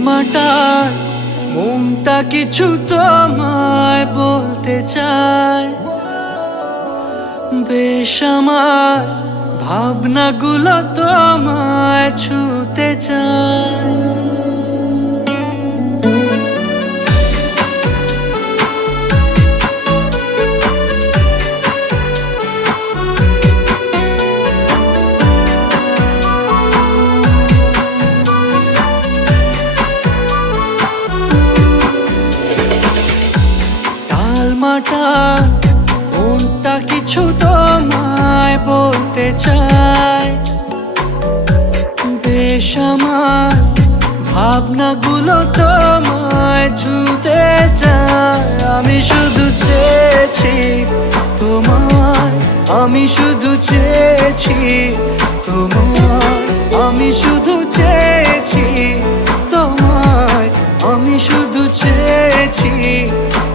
টালমাটাল মনটা কিছু তোমায় বলতে চায়, বেশ আমার ভাবনাগুলো তোমায় ছুতে চায়। টালমাটাল মনটা কিছু তোমায় বলতে চায়, বেশ আমার ভাবনাগুলো তোমায় ছুতে চায়। আমি শুধু চেয়েছি তোমায়, আমি শুধু চেয়েছি তোমায়, আমি শুধু চেয়েছি তোমায়, আমি শুধু চেয়েছি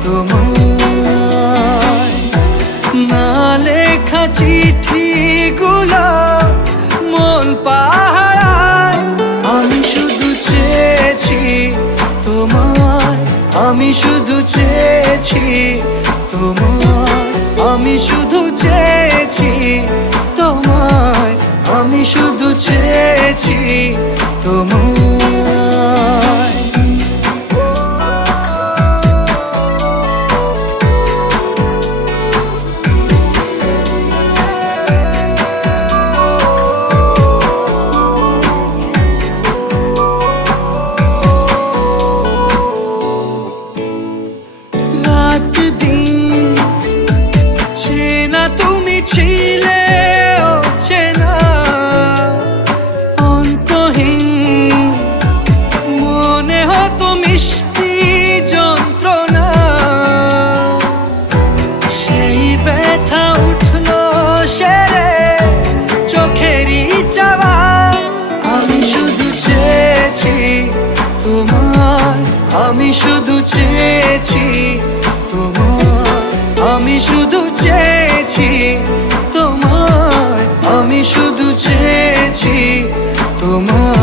তোমায়। না লেখা চিঠিগুলো মন পাহারায়, আমি শুধু চেয়েছি তোমায়, আমি শুধু চেয়েছি তোমায়, আমি শুধু চেয়েছি তোমায়, আমি শুধু চেয়েছি তোমায়। রাত দিন চেনা তুমি ছিলে চেনা, অন্তহীন মনে হতো মিষ্টি যন্ত্রণা। সেই ব্যথা উঠলো সেরে চোখেরই চাওয়া। আমি শুধু চেয়েছি তোমার, আমি শুধু চেয়েছি তোমার, আমি শুধু চেয়েছি তোমার, আমি শুধু চেয়েছি তোমার।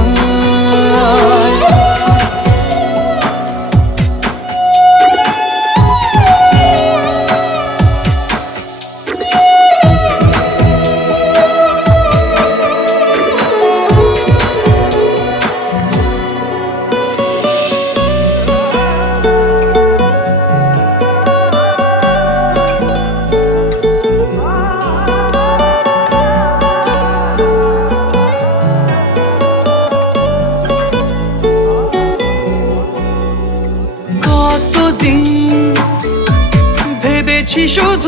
কতদিন ভেবেছি শুধু